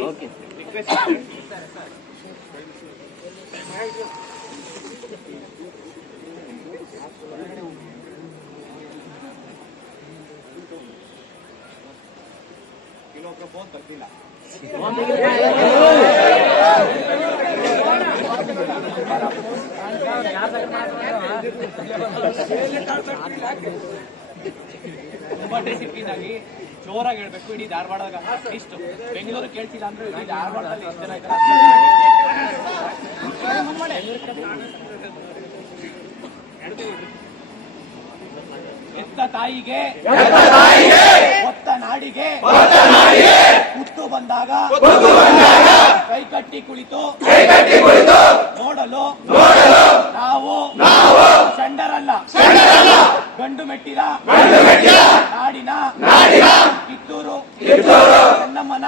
Okay. ಕೆಲವೊಬ್ಬರು phone ಬರ್ತಿಲ್ಲ. ತುಂಬಾ ಡಿಸಿಪ್ಲಿನ್ ಆಗಿ ಜೋರಾಗಿ ಹೇಳ್ಬೇಕು. ಇಡೀ ಧಾರವಾಡದಾಗ ಇಷ್ಟು ಬೆಂಗಳೂರು ಕೇಳ್ತಿಲ್ಲ ಅಂದ್ರೆ ಇಡೀ ಧಾರವಾಡದಲ್ಲಿ ಎಷ್ಟು ಜನ ಇದ್ದಾರೆ. ಎತ್ತ ತಾಯಿಗೆ ಒತ್ತ ನಾಡಿಗೆ ಮುತ್ತು ಬಂದಾಗ ಕೈಕಟ್ಟಿ ಕುಳಿತು ನೋಡಲು ನಾವು ಚಂಡರಲ್ಲ, ಗಂಡು ಮೆಟ್ಟಿದ ನಾಡಿನ ಕಿತ್ತೂರು ಚೆನ್ನಮ್ಮನ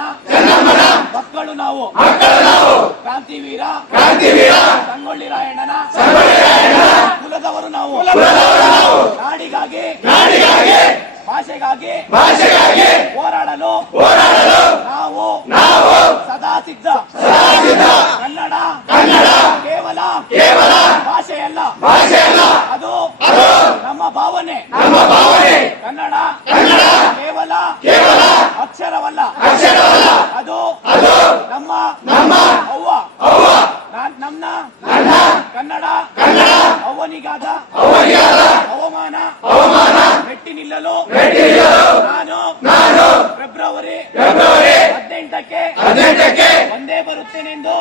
ಮಕ್ಕಳು ನಾವು. ಕ್ರಾಂತಿವೀರ ಸಂಗೊಳ್ಳಿ ರಾಯಣ್ಣನ ಕುಲದವರು ನಾವು. ನಾಡಿಗಾಗಿ ಭಾಷೆಗಾಗಿ ಹೋರಾಡಲು ನಾವು ಸದಾ ಸಿದ್ಧ. ಕನ್ನಡ ಕೇವಲ ಭಾಷೆಯಲ್ಲ, ಅದು ನಮ್ಮ ಭಾವನೆ. ಕನ್ನಡ ಕೇವಲ ಅಕ್ಷರವಲ್ಲ, ಅದು ನಮ್ಮ ಅವ್ವ. ನನ್ನ ಕನ್ನಡ ಅವ್ವನಿಗಾದ ಅವಮಾನ ಮೆಟ್ಟಿ ನಿಲ್ಲಲು ನಾನು ಫೆಬ್ರವರಿ 18ಕ್ಕೆ ಬಂದೇ ಬರುತ್ತೇನೆಂದು